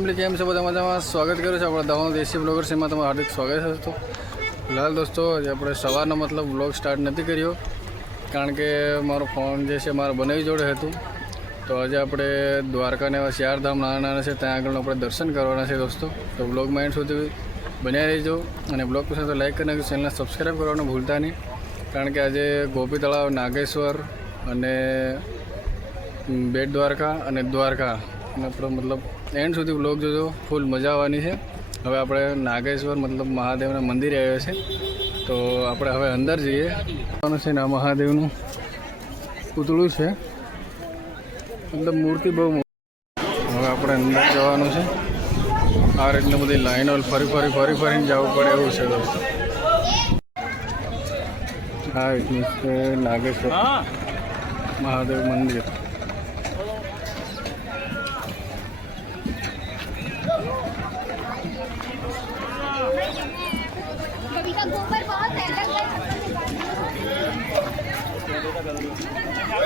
Family કેમ છે? બધા મજામાં? સ્વાગત કરું છું આપણા દવાનો દેશી બ્લોગર છે એમાં તમારું હાર્દિક સ્વાગત છે દોસ્તો. ફિલહાલ દોસ્તો, આજે આપણે સવારનો મતલબ બ્લોગ સ્ટાર્ટ નથી કર્યો, કારણ કે મારો ફોન જે છે મારા બનાવી જોડે હતું. તો આજે આપણે દ્વારકાને એવા ચારધામ નાના નાના છે, ત્યાં આગળ આપણે દર્શન કરવાના છે દોસ્તો. તો બ્લોગમાં એન્ડ સુધી બન્યા રહીજો અને બ્લોગ પસંદ તો લાઈક કરી નાખજો ચેનલને સબસ્ક્રાઈબ કરવાનું ભૂલતા નહીં, કારણ કે આજે ગોપી તળાવ નાગેશ્વર અને બેટ દ્વારકા અને દ્વારકા. આપણો મતલબ એન્ડ સુધી બ્લોગ જોજો. ફૂલ મજા આવવાની છે. હવે આપણે નાગેશ્વર, મતલબ મહાદેવના મંદિરે આવ્યો છે. તો આપણે હવે અંદર જઈએ. છે ને આ મહાદેવનું પૂતળું છે. મતલબ મૂર્તિ બહુ હવે આપણે અંદર જવાનું છે. આ રીતની બધી લાઈનો ફરી ફરી ફરી ફરીને જવું પડે એવું છે દોસ્તો રીતનું છે નાગેશ્વર. મહાદેવ મંદિર.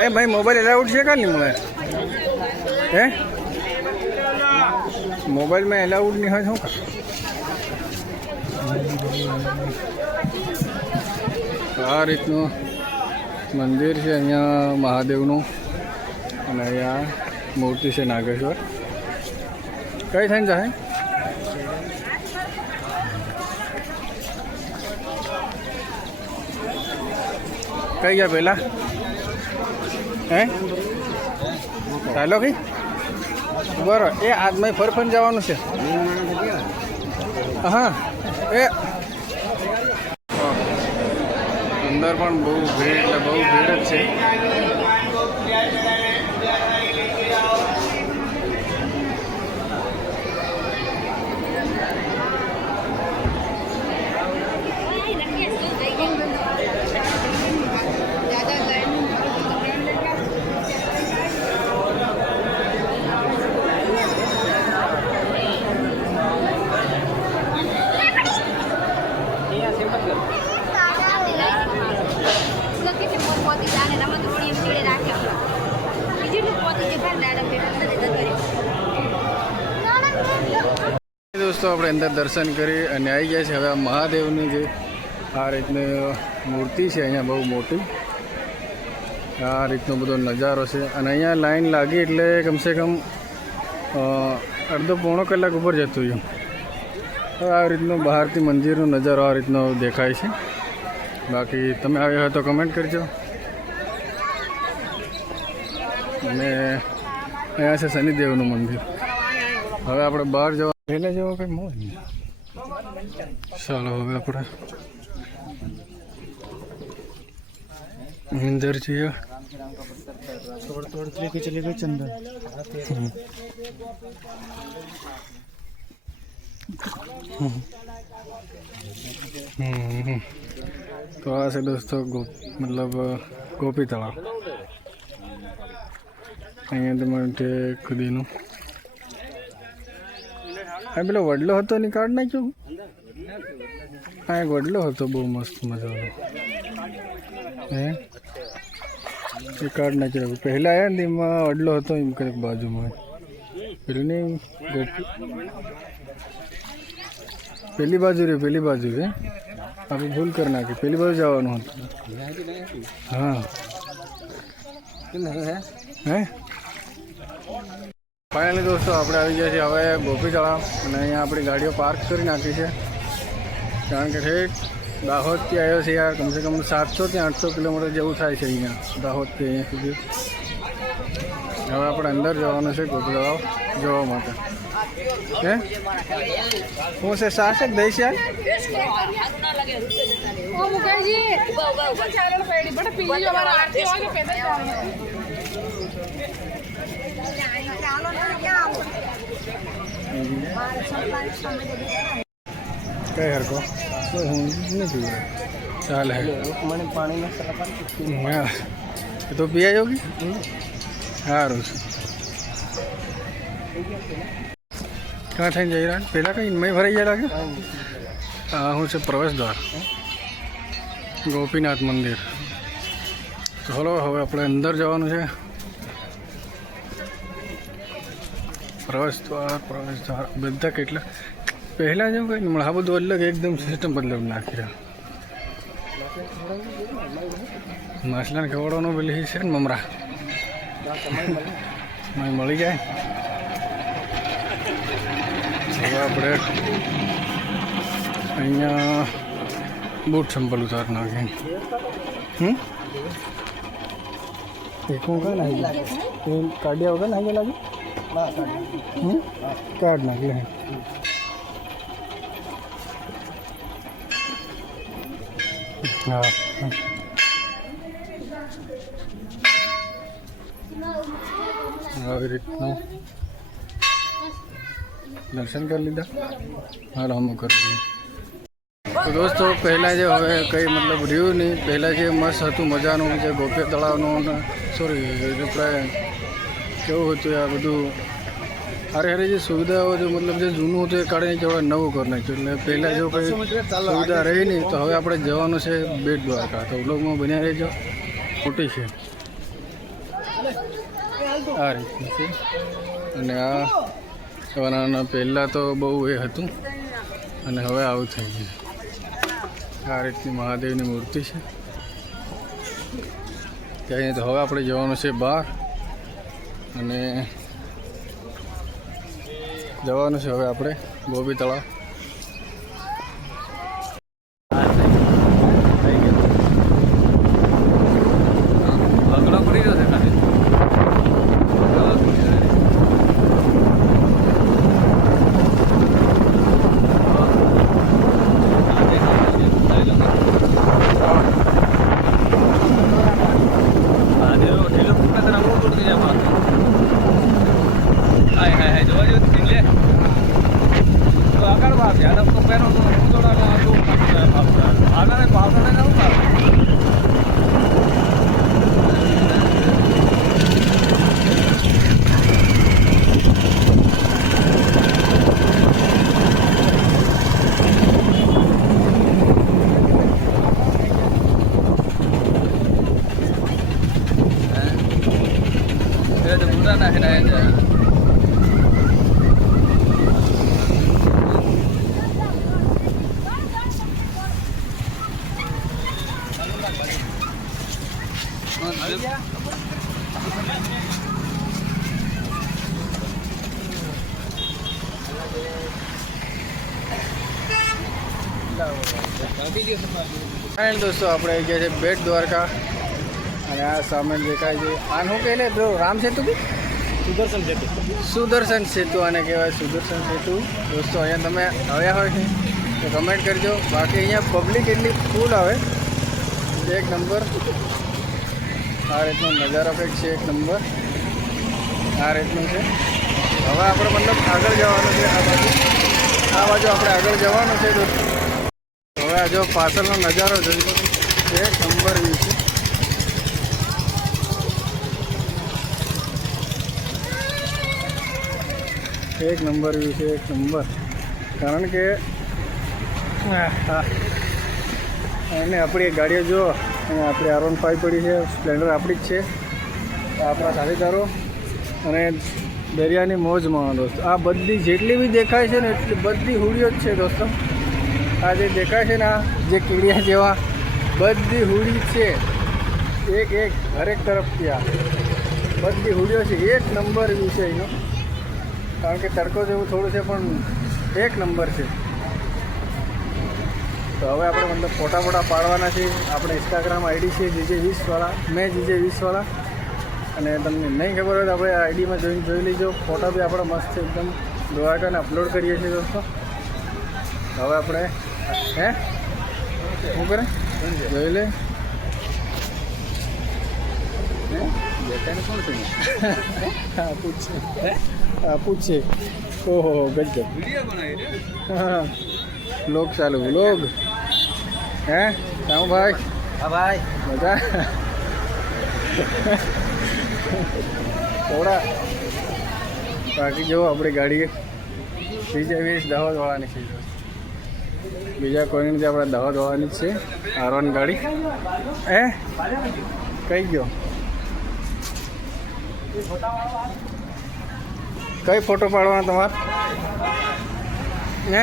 એ ભાઈ મોબાઈલ એલાઉડ છે કા નહીં મળે હે? મોબાઈલમાં એલાઉડ નહીં હોય શું કા આ રીતનું મંદિર છે અહીંયા મહાદેવનું. અને અહીંયા મૂર્તિ છે નાગેશ્વર. કઈ થઈને જાય કઈ ગયા પહેલાં? હે? ચાલો કઈ બરો, એ આજમાં ફરફન જવાનું છે. હા, એ. અંદર પણ બહુ ભીડ, એટલે બહુ ભીડ જ છે પોતી જાને રમત થોડી એમ ચીડે રાખે બીજું પોતી જે ભાર દાડા દોસ્તો આપણે અંદર દર્શન કરી અને આવી ગયા છે. હવે આ મહાદેવની જે આ રીતની મૂર્તિ છે, અહીંયા બહુ મોટી. આ રીતનો બધો નજારો છે. અને અહીંયા લાઈન લાગી એટલે કમસે કમ અડધો પોણો કલાક ઉપર જતું રહ્યું. આ રીતનો બહારથી મંદિરનો નજારો આ રીતનો દેખાય છે. બાકી તમે આવ્યા હોય તો કમેન્ટ કરજો. અને અહીંયા છે શનિદેવનું મંદિર. હવે આપણે બહાર જવા પહેલા જેવા કઈ મોજ ચાલો હવે આપણે અંદર છીએ થોડ થોડ લેકે ચલે ગઈ ચંદન તો આ છે દોસ્તો મતલબ ગોપી તળાવ અહીંયા તમારે કદીનું આ પેલો વડલો હતો ને કાઢ નાખ્યો? હા એક વડલો હતો બહુ મસ્ત મજાનો. હે? એ કાઢ નાખ્યો પહેલાં આવ્યા ને એમાં વડલો હતો એમ કંઈક બાજુમાં. પેલું નહીં પેલી બાજુ રે પેલી બાજુ રે આપણે ભૂલ કરી નાખી. પેલી બાજુ જવાનું હતું. હા? હે? ફાઇનલી દોસ્તો આપણે આવી ગયા છીએ હવે ગોપી તળાવ અને અહીંયા આપણી ગાડીઓ પાર્ક કરી નાખી છે. કારણ કે ઠેઠ દાહોદથી આવ્યો છે યાર કમસે કમ સાતસોથી આઠસો કિલોમીટર જેવું થાય છે અહીંયા દાહોદથી અહીંયા સુધી. હવે આપણે અંદર જવાનું છે ગોપી તળાવ જોવા માટે. હે? હું છે શાસક દઈશ યાર કઈ હરકો હું નથી ચાલે મને પાણી હા. એ તો પીઆઈ યોગી? સારું છે. ક્યાં થઈને જઈ રહ્યા? પહેલાં કંઈ મેં ભરાઈ ગયા લાગે? હા, હું છે પ્રવેશ દ્વાર. ગોપીનાથ મંદિર. ચલો હવે આપણે અંદર જવાનું છે. પ્રવેશ દ્વાર પ્રવેશ દ્વાર, બધા કેટલા? પહેલાં જેવું કંઈ આ બધું અલગ એકદમ સિસ્ટમ બદલાવ નાખી રહ્યા. માછલાને ખવડાવવાનો પેલી છે ને મમરા? મને મળી જાય? હવે આપણે અહીંયા બૂટ ચંપલ ઉતાર નાખીએ. હમ? એક હું કાં નાખી કાઢ્યા વગર નાખી લાગે? હમ કાઢ નાખ લે હા. આવી રીતનું દર્શન કરી લીધા હાલ હમ કરી તો દોસ્તો, પહેલાં જે હવે કંઈ મતલબ રહ્યું નહીં પહેલાં જે મસ્ત હતું, મજાનું, જે ગોપીય તળાવનું સોરી આપણે કેવું હતું આ બધું? હારે હારે જે સુવિધાઓ જે મતલબ જે જૂનું હતું એ કાઢીને કે હવે નવું કરી નાખ્યું. એટલે પહેલાં જો કંઈ સુવિધા રહી નહીં તો હવે આપણે જવાનું છે બેટ દ્વારકા. તો વ્લોગમાં બન્યા રહેજો. મોટી છે. આ રીતની છે. અને આ જવાના પહેલાં તો બહુ એ હતું. અને હવે આવું થઈ ગયું. આ રીતની મહાદેવની મૂર્તિ છે. ત્યાં તો હવે આપણે જવાનું છે બહાર. અને જવાનું છે હવે આપણે ગોબી તળાવ દોસ્તો આપણે આવી છે બેટ દ્વારકા. અને આ સામે દેખાય છે. આનું કહે લે બ્રો રામ સેતુ બી સુદર્શન સેતુ. સુદર્શન સેતુ આને કહેવાય સુદર્શન સેતુ. દોસ્તો અહીંયા તમે આવ્યા હોય ને તો કમેન્ટ કરજો. બાકી અહીંયા પબ્લિક એટલી ફૂલ આવે. એક નંબર આ રીતનો નજારો કંઈક છે એક નંબર આ રીતનું છે. હવે આપણે મતલબ આગળ જવાનું છે આ બાજુ. આ બાજુ આપણે આગળ જવાનું છે દોસ્તો. હવે આ જો પાછળનો નજારો જોઈ એક નંબર છે એક નંબર વ્યૂ છે એક નંબર. કારણ કે અને આપણી ગાડીઓ જો અને આપણી આર વન ફાઈવ પડી છે, સ્પ્લેન્ડર આપણી જ છે. આપણા સાથીદારો. અને દરિયાની મોજ માણો, દોસ્તો. આ બધી જેટલી બી દેખાય છે ને, એટલી બધી હુડીઓ જ છે, દોસ્તો. આ જે દેખાય છે ને, આ જે કીડિયા જેવા બધી હુડી છે. એક એક, હરેક તરફથી આ બધી હુડીઓ છે. એક નંબર વિષયનો. કારણ કે તડકો જેવું થોડું છે, પણ એક નંબર છે. તો હવે આપણે મતલબ ફોટા ફોટા પાડવાના છે. આપણે ઇન્સ્ટાગ્રામ આઈડી છે જીજે વીસવાળા મેં જીજે વીસવાળા અને તમને નહીં ખબર હોય તો આપણે આઈડીમાં જોઈને જોઈ લેજો. ફોટા બી આપણા મસ્ત એકદમ. દ્વારકાને અપલોડ કરીએ છીએ દોસ્તો. હવે આપણે હે? શું કરે? જોઈ લે. હા? પૂછશે ઓહો ગજબ. હા. લોગ ચાલુ. લોગ. હે? શામ ભાઈ? હા ભાઈ. મજા થોડા. બાકી જો આપણી ગાડી. સીજે વીસ દાહોદ વાળાની છે બીજા કોઈ નથી આપણે દવા દવાની જ છે. આરવાન ગાડી. એ કઈ ગયો? કઈ ફોટો પાડવાનો તમારે? હે?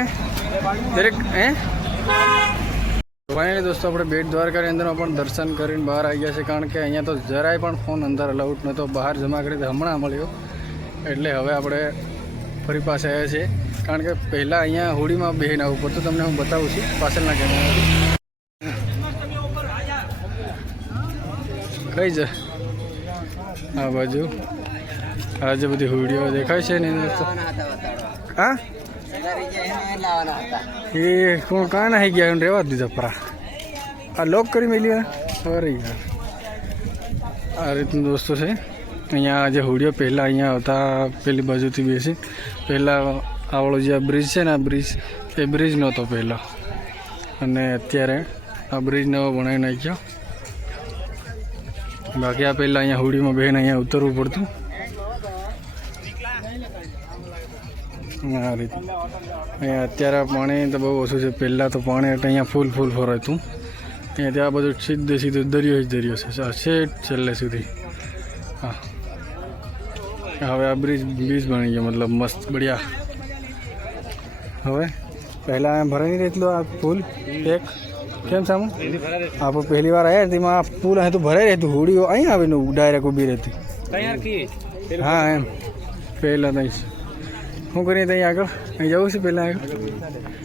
દરેક હે? ફાઇનલી દોસ્તો આપણે બેટ દ્વારકાની અંદરમાં પણ દર્શન કરીને બહાર આવી ગયા છે કારણ કે અહીંયા તો જરાય પણ ફોન અંદર અલાઉડ નહોતો. બહાર જમા કરી હમણાં મળ્યો. એટલે હવે આપણે ફરી પાસે આવ્યા છીએ. કારણ કે પહેલાં અહીંયા હોડીમાં બહેન આવવું પડતું. તમને હું બતાવું છું. પાછળના કેમેરા કઈ છે આ બાજુ. આ જે બધી હોડીઓ દેખાય છે ને હા? એ કોણ કાં નાહી ગયા રેવા જ દીધા પરા. આ લોક કરી મેલી અરે યાર. આ રીતનું દોસ્તો છે. અહીંયા જે હોડીઓ પહેલાં અહીંયા આવતા પેલી બાજુથી બેસી. પહેલાં આવડો જે બ્રિજ છે ને આ બ્રિજ એ બ્રિજ નહોતો પહેલો. અને અત્યારે આ બ્રિજ નવો બનાવી નાખ્યો. બાકી આ પહેલાં અહીંયા હોડીમાં બેન અહીંયા ઉતરવું પડતું. આ રીતે. અહીંયા અત્યારે પાણી તો બહુ ઓછું છે. પહેલાં તો પાણી એટલે અહીંયા ફૂલ ફૂલ ફરાતું. અહીંયા ત્યાં બધું સીધે સીધું દરિયો જ દરિયો છે. આ છેલ્લે સુધી. હા. હવે આ બ્રિજ બ્રિજ બની ગયો. મતલબ મસ્ત, બઢિયા. હવે પહેલાં ભરાઈ નહીં રહેતું આ પુલ. એક કેમ સામું? આપણે પહેલી વાર આવ્યા તેમાં પુલ અહીં તો ભરાઈ રહેતું. હોડીઓ અહીં આવીને ડાયરેક્ટ ઊભી રહેતી. હા એમ. પહેલાં ત્યાં શું કરીએ ત્યાં આગળ? અહીં જવું છે પહેલાં આગળ?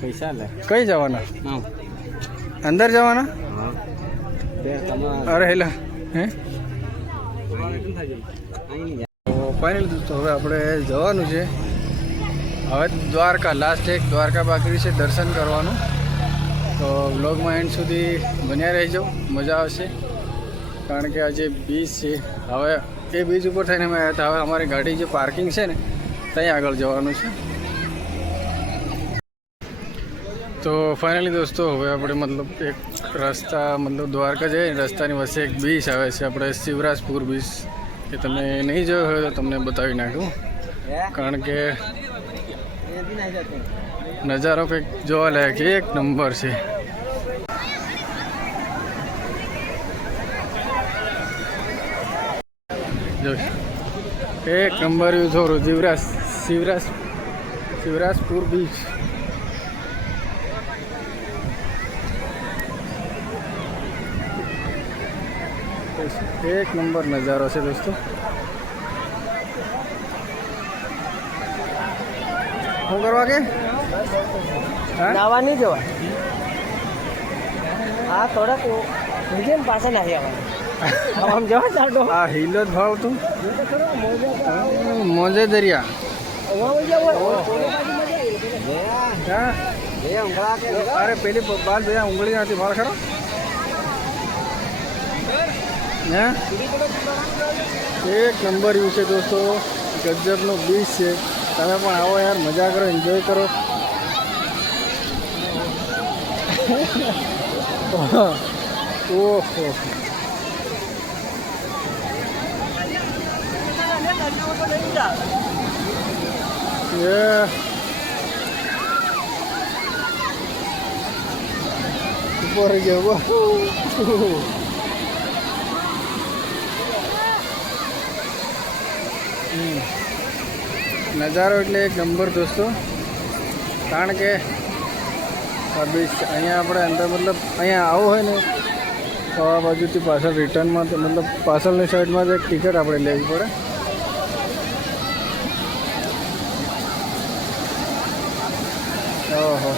પૈસા લે. કઈ જવાના? અંદર જવાના? અરે હેલા. હે? ફાઇનલ તો હવે આપણે જવાનું છે. હવે દ્વારકા લાસ્ટ એક દ્વારકા બાકી છે દર્શન કરવાનું. તો બ્લોગમાં એન્ડ સુધી બન્યા રહેજો મજા આવશે. કારણ કે આ જે બીચ છે. હવે એ બીચ ઉપર થઈને અમે આવ્યા હતા હવે અમારી ગાડી જે પાર્કિંગ છે ને ત્યાં આગળ જવાનું છે. તો ફાઇનલી દોસ્તો હવે આપણે મતલબ એક રસ્તા મતલબ દ્વારકા જઈએ રસ્તાની વચ્ચે એક બીચ આવે છે આપણે શિવરાજપુર બીચ એ તમે નહીં જોયો હોય તો તમને બતાવી નાખું. કારણ કે નજારો કંઈક જોવા લાયક એક નંબર છે. એક નંબર યુ થોડું શિવરાજ શિવરાજ શિવરાજપુર બીચ એક નંબર નજારો છે દોસ્તો. શું કરવા કે? હા? નાવા નહીં જવાય. હા થોડાક મીડિયમ પાસે નાખી આવવાનું. આમ જવા ચાલો આ હિલો જ ભાવ તું. મોજે દરિયા. હા? અરે પેલી બાલ ભૈયા ઉંગળી નથી મારે ખરો. હે? એક નંબર યુ છે દોસ્તો. ગજબનો બીચ છે. તમે પણ આવો યાર મજા કરો એન્જોય કરો. ઓહો. Yeah. ઉપર ગયો નજારો એટલે એક નંબર દોસ્તો. કારણ કે બીચ અહીંયા આપણે અંદર મતલબ અહીંયા આવું હોય ને, તો આ બાજુથી પાછળ રિટર્નમાં તો મતલબ પાછળની સાઈડમાં જ એક ટિકિટ આપણે લેવી પડે. ઓહો.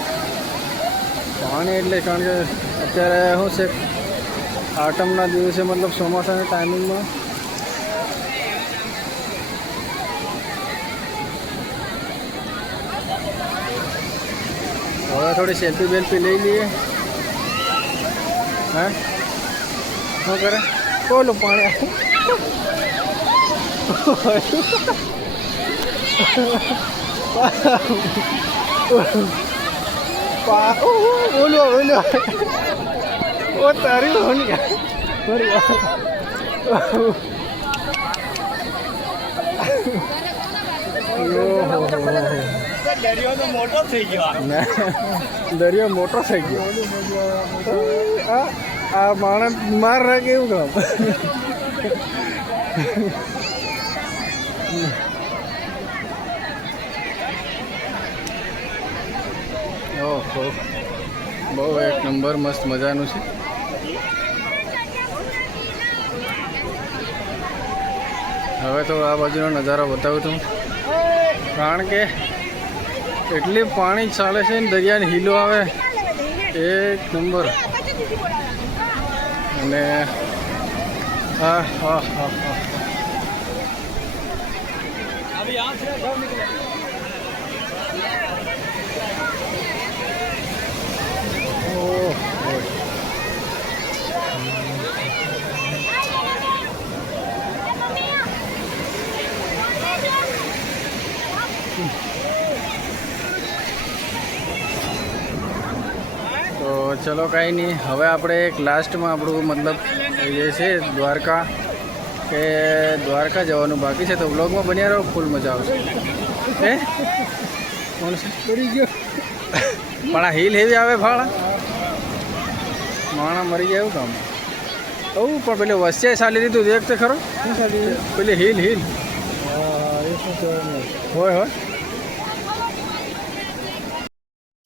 પાણી એટલે કારણ કે અત્યારે શું છે આટમના દિવસે મતલબ ચોમાસાના ટાઈમિંગમાં હવે થોડી સેલ્ફી બેલ્ફી લઈ લઈએ. હા? શું કરે? બોલું પાણી? પા બોલો બોલો ઓ તારી હોની દરિયો મોટો થઈ ગયો દરિયો મોટો થઈ ગયો આ. માણસ માર રાખે એવું કામ. ઓહો બહુ એક નંબર મસ્ત મજાનું છે. હવે તો આ બાજુનો નજારો બતાવું છું. કારણ કે એટલી પાણી ચાલે છે ને દરિયાની હિલો આવે, એક નંબર. અને હા હા હા હા. ચલો કાંઈ નહીં. હવે આપણે એક લાસ્ટમાં આપણું મતલબ જે છે દ્વારકા કે દ્વારકા જવાનું બાકી છે. તો વ્લોગમાં બન્યા રહો ફૂલ મજા આવશે. હે? કોણ છે? પડી ગયો. પણ આ હિલ હેવી આવે ફાળા. માણા મરી જાય એવું કામ. એવું પણ પેલું વચ્ચે ચાલી દીધું દેખ તો ખરો. પેલી હિલ હિલ હોય હોય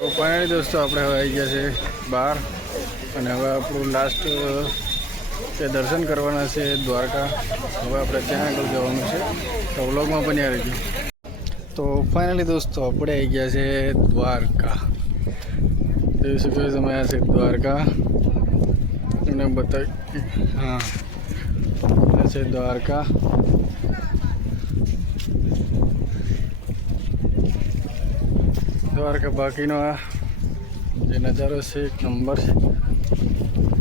તો ફાઇનલી દોસ્તો, આપણે હવે આવી ગયા છે બહાર. અને હવે આપણું લાસ્ટ જે દર્શન કરવાના છે દ્વારકા, હવે આપણે ત્યાં આગળ જવાનું છે. તો વ્લોગમાં બન્યા ગયું તો ફાઇનલી દોસ્તો, આપણે આવી ગયા છે દ્વારકા. જોઈ શકો તમે આ છે દ્વારકા. અને બતાવી, હા છે દ્વારકા. દ્વારકા બાકીનો આ જે નજારો છે, એક નંબર. છે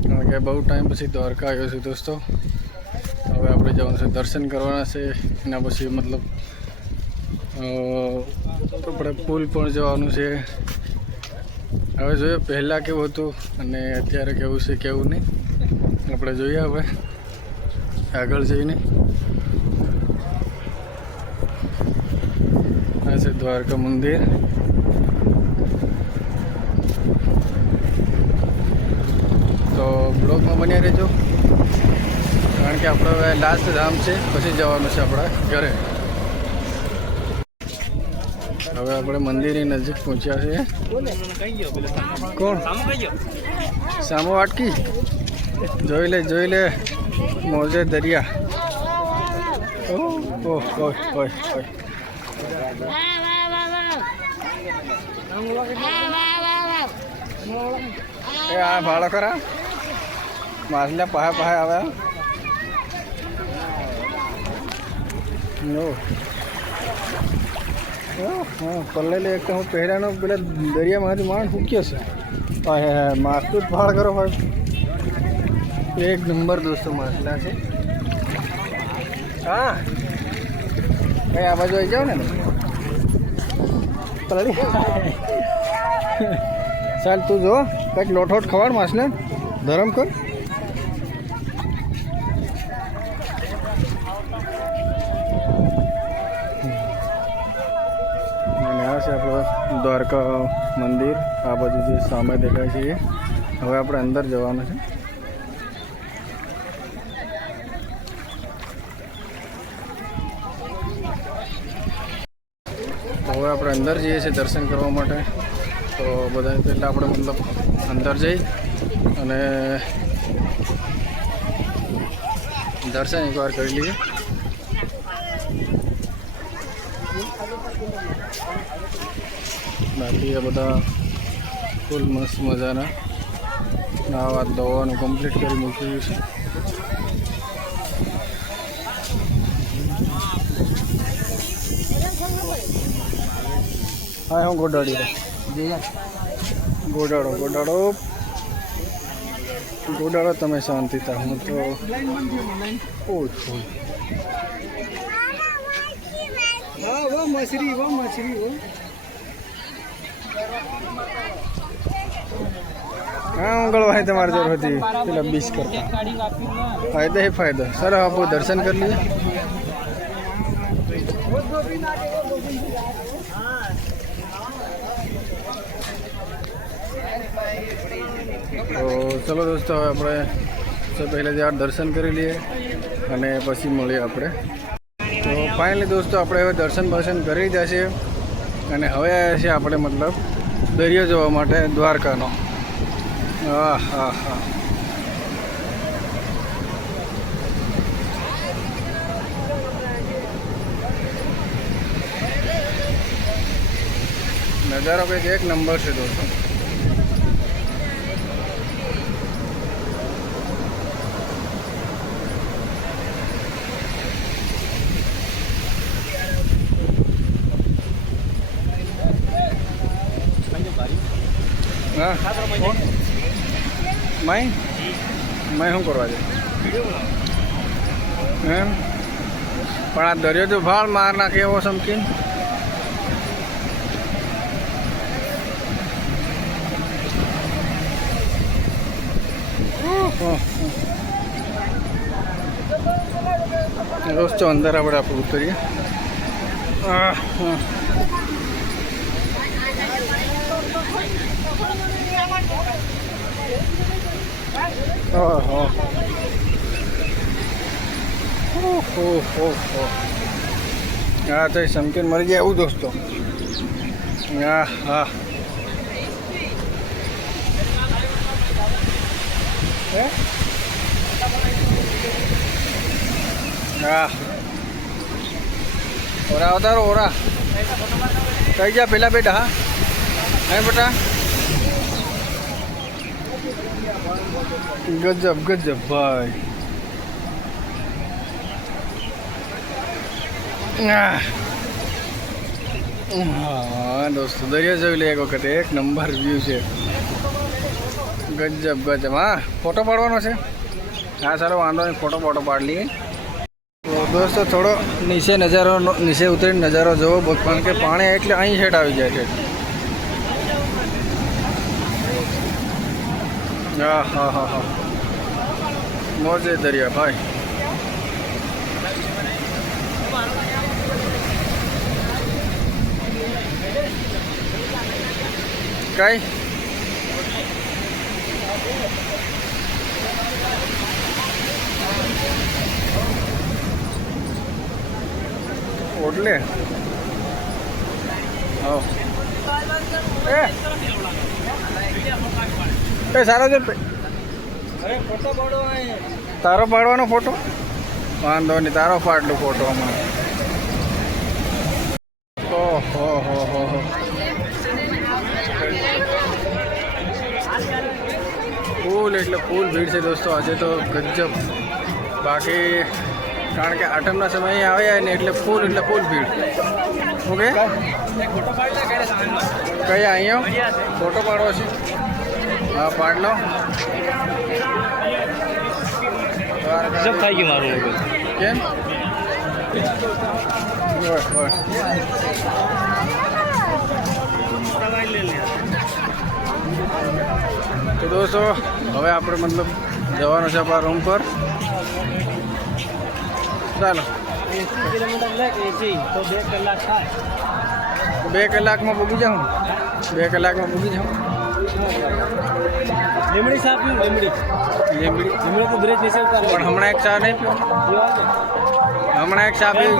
કારણ કે બહુ ટાઈમ પછી દ્વારકા આવ્યો છું દોસ્તો. હવે આપણે જવાનું છે, દર્શન કરવાના છે. એના પછી મતલબ આપણે પુલ પણ જવાનું છે. હવે જોઈએ, પહેલાં કેવું હતું અને અત્યારે કેવું છે, કેવું નહીં. આપણે જોઈએ હવે. આગળ જઈને. આ છે દ્વારકા મંદિર તો બ્લોગમાં બન્યા રહેજો. કારણ કે આપણે હવે લાસ્ટ ધામ છે, પછી જવાનું છે આપણા ઘરે. હવે આપણે મંદિરની નજીક પહોંચ્યા છીએ. કોણ? સામો વાટકી? જોઈ લે જોઈ લે. મોજે દરિયા. ઓહ ઓહ ઓહ આ ભાડો ખરા? માછલા પાહે પાહે આવે. નો હા પલ્લેલી એક તો હું પહેરાનો પેલા દરિયામાંથી માણ ફૂક્યો છે. માછલું ફાળ કરો ભાઈ એક નંબર દોસ્તો, માછલા છે. હા. કઈ આ બાજુ આવી જાઓ ને. પલડી ચાલ તું જો, કંઈક લોઠોટ ખવાડ માછલે. ધરમ કર અને આ છે આપણું દ્વારકા મંદિર. આ બાજુ જે સામે દેખાય છે હવે આપણે અંદર જવાનું છે. હવે આપણે અંદર જઈએ છીએ દર્શન કરવા માટે. તો બધા પહેલાં આપણે મતલબ અંદર જઈ અને દર્શન એકવાર કરી લઈએ. બાકી આ બધા ફૂલ મસ્ત મજાના. આવા દવાનું કમ્પ્લીટ કરી મૂક્યું છે. હા, હું ગોડાડી ગોડાડો ગોડાડો. ગોડાડો, તમે શાંતિ થા હું તો ઓછું વો મછલી વો હા ઉંગળવાની તમારી જરૂર હતી. પેલા બીસ કરતા. ફાયદો એ ફાયદો. સર આપણે દર્શન કરી લઈએ તો ચલો દોસ્તો, હવે આપણે સૌ પહેલાં જ્યાં દર્શન કરી લઈએ અને પછી મળીએ આપણે. તો ફાઇનલી દોસ્તો, આપણે હવે દર્શન બર્શન કરી લીધા છે. અને હવે આવ્યા છીએ આપણે મતલબ દરિયો જોવા માટે દ્વારકાનો. હા હા હા નજારો કંઈક એક નંબર છે દોસ્તો. હા. મય? માય શું કરવા જાય એમ? પણ આ દરિયો તો ભાળ માર નાખે એવો સમકીન. દોસ્તો અંદર આપણે આપણું ઉતરીએ હા હા. ઓહો. ઓહો, ઓહો. હા તો સમકીન મરી જાય એવું દોસ્તો હા હા હે હા ઓરા અવતારો ઓરા કઈ જા પેલા બેટા હા હે બેટા ગજબ ગજબ, ભાઈ. હા, દોસ્તો, દરિયો જોઈ લે એક વખત. એક નંબર વ્યૂ છે. ગજબ ગજબ. હા ફોટો પાડવાનો છે? હા, સારો, વાંધો નહીં. ફોટો ફોટો પાડી લઈએ. દોસ્તો, થોડો નીચે નજારો, નીચે ઉતરીને નજારો જોવો. કારણ કે પાણી એટલે અહીં હેઠ આવી જાય છે. હા હા હા હા મોજે દરિયા ભાઈ કઈ ઓટલે હા એ એ સારો છે? તારો પાડવાનો ફોટો? વાંધો નહીં તારો પાડલો ફોટો અમારે ઓહો હો હો હો. ફૂલ એટલે ફૂલ ભીડ છે દોસ્તો. આજે તો ગજબ. બાકી કારણ કે આઠમના સમયે આવ્યા ને એટલે ફૂલ એટલે ફૂલ ભીડ. ઓકે? કયા અહીંયા? ફોટો પાડવો છે. હા પાડ લો. જબ થઈ ગયું મારું કેમ. તો દોસ્તો હવે આપણે મતલબ જવાનું છે આપણા રૂમ પર. ચાલો. બે કલાકમાં પૂગી જાઉં? બે કલાકમાં પૂગી જાઉં? લીમડી સાફ પીવું લીમડી. લીમડી લીમડી તો બ્રિજ નીચે ઉતારે પણ હમણાં એક ચા નહીં પીવું. હમણાં એક ચા પીવી